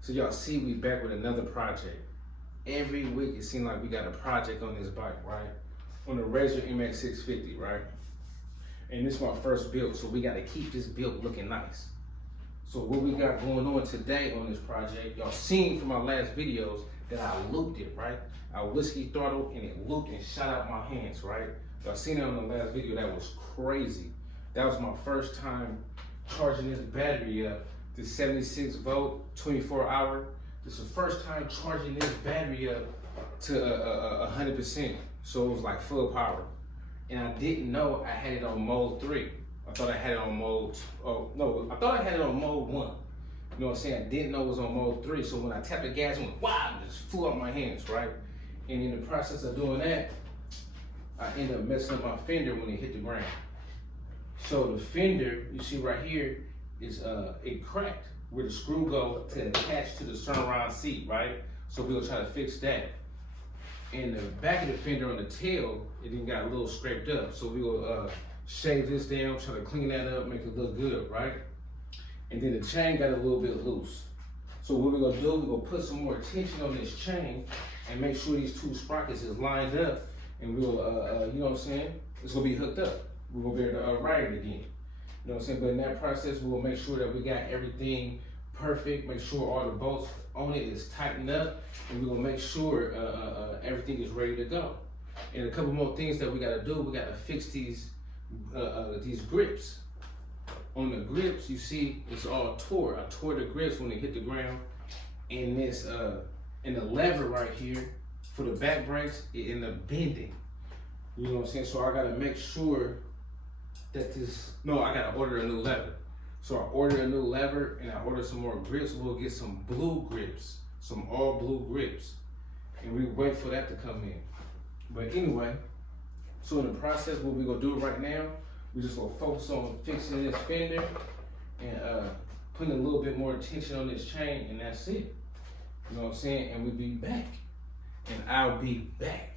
So y'all see we back with another project. Every week it seems like we got a project on this bike, right? On the Razor Mx650, right? And this is my first build, so we gotta keep this build looking nice. So what we got going on today on this project, y'all seen from my last videos that I looped it, right? I whiskey throttled and it looped and shot out my hands, right? Y'all seen it on the last video, that was crazy. That was my first time charging this battery up. This 76 volt, 24 hour. This is the first time charging this battery up to 100%. So it was like full power. And I didn't know I had it on mode 3. I thought I had it on mode, I thought I had it on mode 1. You know what I'm saying? I didn't know it was on mode 3. So when I tapped the gas, it went wow, it just flew out my hands, right? And in the process of doing that, I ended up messing up my fender when it hit the ground. So the fender, you see right here, is it cracked where the screw go to attach to the surround seat, right? So we'll try to fix that. And the back of the fender on the tail, it even got a little scraped up. So we will shave this down, try to clean that up, make it look good, right? And then the chain got a little bit loose. So what we're gonna do, we're gonna put some more tension on this chain and make sure these two sprockets is lined up, and we'll, you know what I'm saying? It's gonna be hooked up. We're gonna be able to ride it again. You know what I'm saying? But in that process, we'll make sure that we got everything perfect, make sure all the bolts on it is tightened up, and we're gonna make sure everything is ready to go. And a couple more things that we gotta do, we gotta fix these grips. On the grips, you see, it's all tore. I tore the grips when they hit the ground, and this, and the lever right here for the back brakes, it ended up bending. You know what I'm saying? So I gotta make sure that I gotta order a new lever. So I ordered a new lever and I ordered some more grips. We'll get some blue grips, some all blue grips. And we wait for that to come in. But anyway, so in the process, what we're gonna do right now, we just gonna focus on fixing this fender and putting a little bit more tension on this chain, and that's it. You know what I'm saying? And we'll be back. And I'll be back.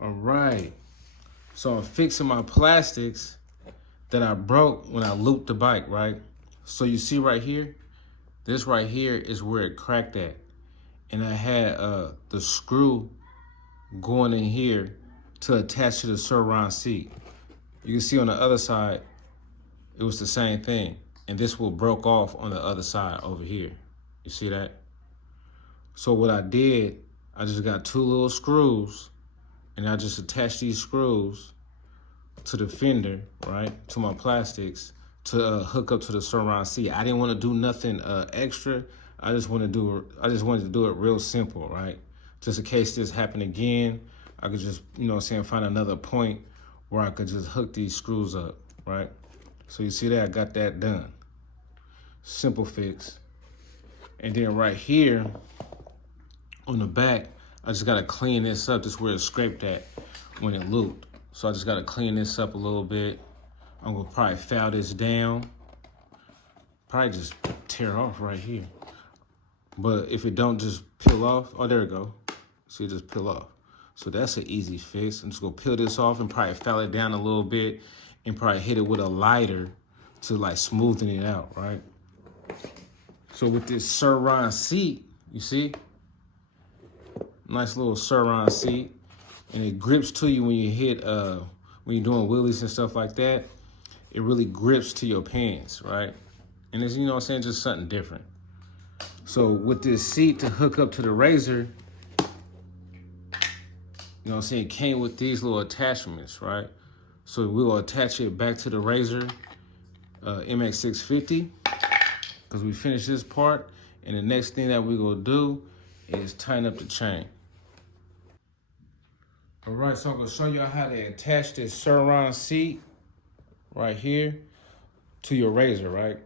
All right. So I'm fixing my plastics that I broke when I looped the bike, right? So you see right here, this right here is where it cracked at. And I had the screw going in here to attach to the surround seat. You can see on the other side, it was the same thing. And this one broke off on the other side over here. You see that? So what I did, I just got 2 little screws, and I just attached these screws to the fender, right, to my plastics, to hook up to the surround seat. I didn't want to do nothing extra. I just wanted to do it real simple, right? Just in case this happened again, I could just, you know what I'm saying, find another point where I could just hook these screws up, right? So you see that, I got that done. Simple fix. And then right here on the back, I just gotta clean this up. This is where it scraped at when it looped. So I just gotta clean this up a little bit. I'm gonna probably file this down. Probably just tear off right here. But if it don't just peel off, oh, there we go. See, it just peel off. So that's an easy fix. I'm just gonna peel this off and probably file it down a little bit and probably hit it with a lighter to like smoothen it out, right? So with this surround seat, you see? Nice little surround seat. And it grips to you when you hit, when you're doing wheelies and stuff like that. It really grips to your pants, right? And it's, you know what I'm saying, just something different. So with this seat to hook up to the Razor, you know what I'm saying, it came with these little attachments, right? So we'll attach it back to the Razor Mx650 because we finished this part. And the next thing that we're gonna do is tighten up the chain. All right, so I'm gonna show you how to attach this surround seat right here to your Razor, right?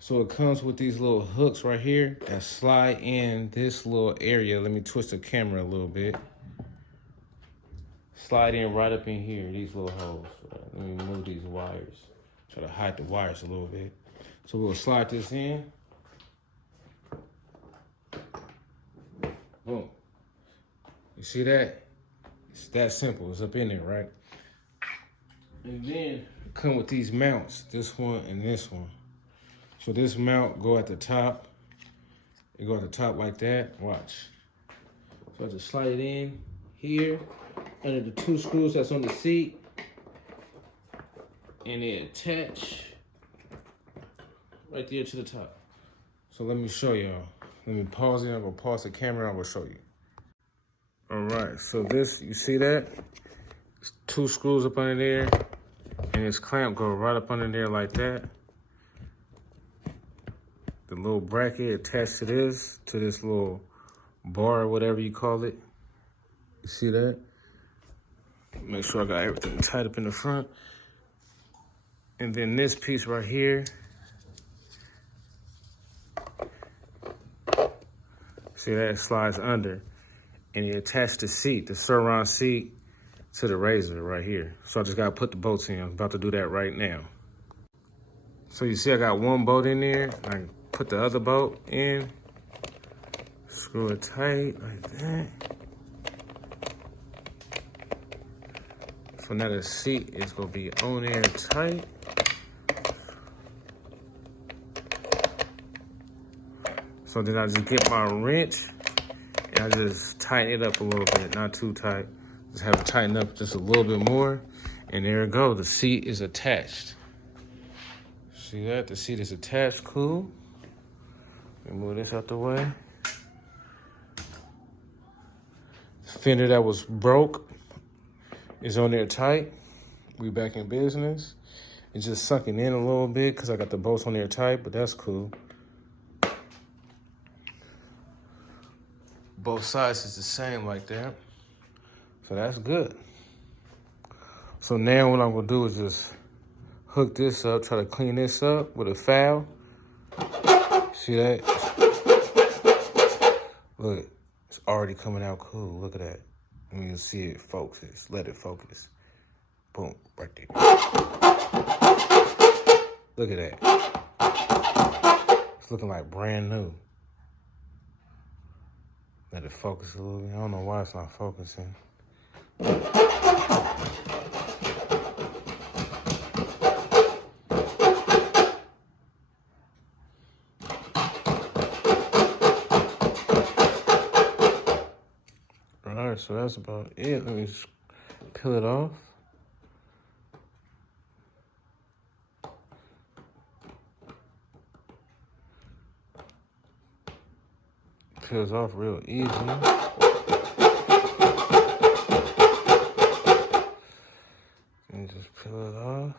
So it comes with these little hooks right here that slide in this little area. Let me twist the camera a little bit. Slide in right up in here, these little holes. Right? Let me move these wires. Try to hide the wires a little bit. So we'll slide this in. Boom. You see that? It's that simple. It's up in there, right? And then come with these mounts, this one and this one. So this mount go at the top. It go at the top like that. Watch. So I just slide it in here under the 2 screws that's on the seat, and they attach right there to the top. So let me show y'all. Let me pause it. I'm gonna pause the camera. I'm gonna show you. All right. So this, you see that? It's 2 screws up under there, and this clamp go right up under there like that. The little bracket attached to this little bar or whatever you call it. You see that? Make sure I got everything tied up in the front. And then this piece right here, see that slides under, and you attach the seat, the surround seat, to the razor right here. So I just gotta put the bolts in. I'm about to do that right now. So you see I got 1 bolt in there. I put the other bolt in, screw it tight like that. So now the seat is gonna be on there tight. So then I just get my wrench and I just tighten it up a little bit, not too tight. Just have it tighten up just a little bit more. And there it goes, the seat is attached. See that? The seat is attached, cool. Let me move this out the way. The fender that was broke is on there tight. We back in business. It's just sucking in a little bit because I got the bolts on there tight, but that's cool. Both sides is the same like that. So that's good. So now what I'm gonna do is just hook this up, try to clean this up with a file. See that? Look, it's already coming out cool. Look at that. And you can see it focus. Let it focus. Boom, right there. Look at that. It's looking like brand new. Let it focus a little bit. I don't know why it's not focusing. All right, so that's about it. Let me just peel it off. Peels off real easy. And just peel it off.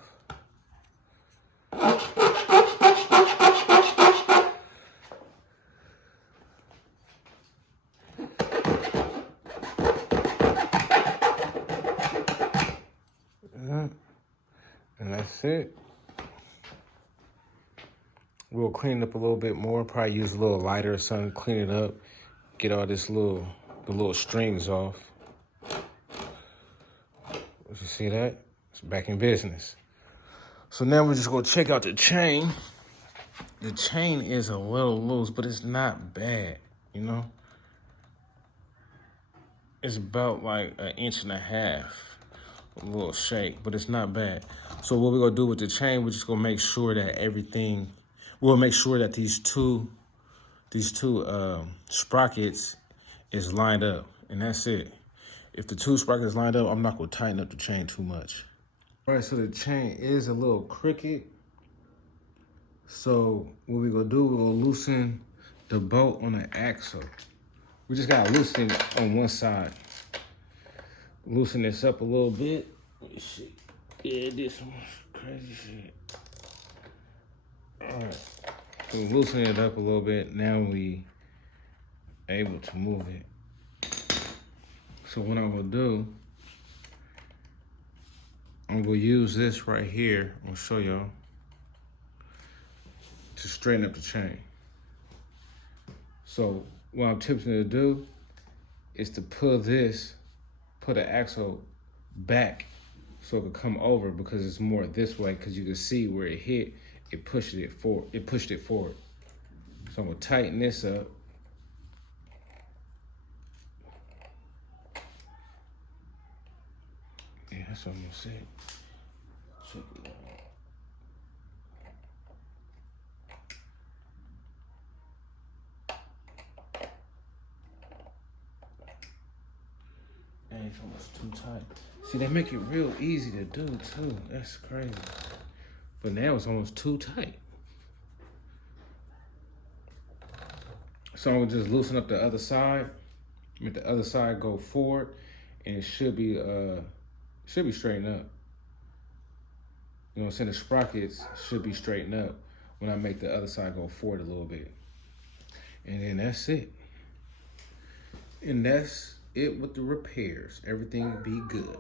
And that's it. We'll clean it up a little bit more. Probably use a little lighter or something, clean it up. Get all the little strings off. You see that? It's back in business. So now we're just gonna check out the chain. The chain is a little loose, but it's not bad, you know? It's about like 1.5 inches, a little shake, but it's not bad. So what we're gonna do with the chain, we're just gonna make sure that we'll make sure that these two sprockets is lined up, and that's it. If the 2 sprockets lined up, I'm not gonna tighten up the chain too much. All right, so the chain is a little crooked. So what we're gonna do, we're gonna loosen the bolt on the axle. We just gotta loosen it on one side. Loosen this up a little bit. Let me see. Yeah, this one's crazy shit. All right, so loosen it up a little bit. Now we able to move it. So what I'm gonna do, I'm gonna use this right here. I'm gonna show y'all to straighten up the chain. So what I'm attempting to do is to put the axle back so it can come over, because it's more this way, because you can see where it hit, it pushed it forward. So I'm gonna tighten this up. That's almost it. Check it out. And it's almost too tight. See, they make it real easy to do too. That's crazy. But now it's almost too tight. So I'm gonna just loosen up the other side. Make the other side go forward, and it should be straightened up. You know what I'm saying? The sprockets should be straightened up when I make the other side go forward a little bit. And then that's it. And that's it with the repairs. Everything will be good.